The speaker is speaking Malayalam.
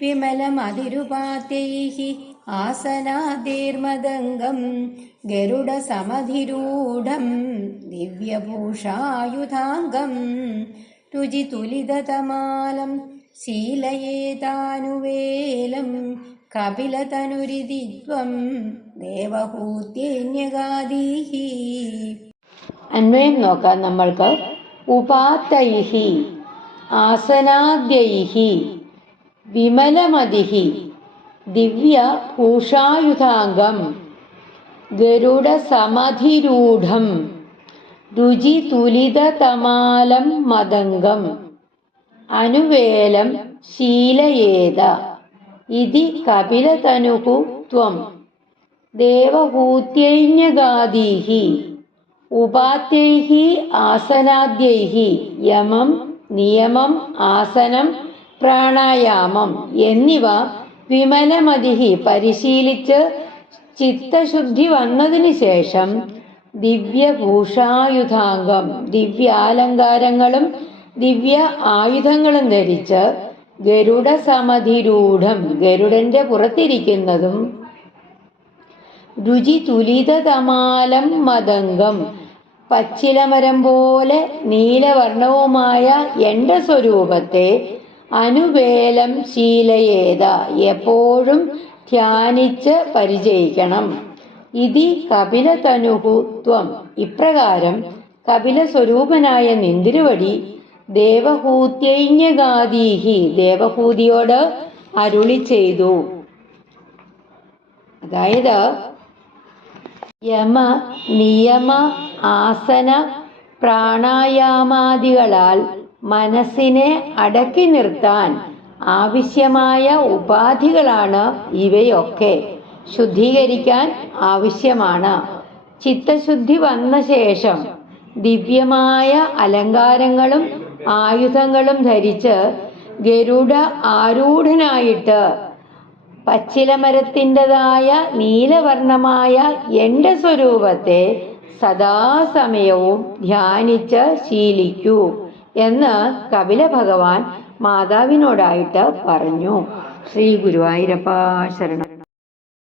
വിമലമതിരുപാത്യൈഃ ആസനാദിർമദംഗം ഗരുഡസമധിരൂഢം ദിവ്യഭൂഷായുധാംഗം രുചിതുലിതതമാലം ശീലയേതാനുവേലം കപിലതനുരിതിത്വം ദേവഹൂത്യന്യഗാദീഃ. അന്വയം നോക്കാം നമ്മൾക്ക്. ഉപാത്തൈഃ ആസനാദ്യൈഃ വിമലമതിഃ ദിവ്യഭൂഷായുധാംഗം ഗരുഡസമധിരൂഢം രുചിതുലിതതമാലം മദംഗം അനുവേലം ശീലയേത ഇതി കപിലതനുഃ ത്വം ദേവഹൂത്യൈന്യഗാദീഃ. ഉപാത്യൈഃ ആസനാദ്യൈഃ യമം നിയമം ആസനം പ്രാണായാമം എന്നിവ വിമലമതിഃ പരിശീലിച്ച് ചിത്തശുദ്ധി വന്നതിന് ശേഷം ദിവ്യഭൂഷായുധാംഗം ദിവ്യാലങ്കാരങ്ങളും ദിവ്യ ആയുധങ്ങളും ധരിച്ച് ഗരുഡസമധിരൂഢം ഗരുഡന്റെ പുറത്തിരിക്കുന്നതും രുചിതുലിതതമാലം മദംഗം പച്ചിലമരം പോലെ നീലവർണവുമായ എന്റെ സ്വരൂപത്തെ അനുവേലം ശീലയേത എപ്പോഴും ധ്യാനിച്ച് പരിചയിക്കണം. ഇതി കപിലതനുഃ ത്വം ഇപ്രകാരം കപില സ്വരൂപനായ നിന്തിരുവടി ദേവഹൂത്യൈന്യഗാദീഃ ദേവഹൂതിയോട് അരുളി ചെയ്തു. അതായത് യമ നിയമ ആസന പ്രാണായാമാദികളാൽ മനസ്സിനെ അടക്കി നിർത്താൻ ആവശ്യമായ ഉപാധികളാണ് ഇവയൊക്കെ. ശുദ്ധീകരിക്കാൻ ആവശ്യമാണ്. ചിത്തശുദ്ധി വന്ന ശേഷം ദിവ്യമായ അലങ്കാരങ്ങളും ആയുധങ്ങളും ധരിച്ച് ഗരുഡ ആരൂഢനായിട്ട് പച്ചിലമരത്തിൻ്റെതായ നീലവർണമായ എന്റെ സ്വരൂപത്തെ സദാസമയവും ധ്യാനിച്ച് ശീലിക്കൂ എന്ന് കപില ഭഗവാൻ മാതാവിനോടായിട്ട് പറഞ്ഞു. ശ്രീ ഗുരുവായൂരപ്പ ശരണം.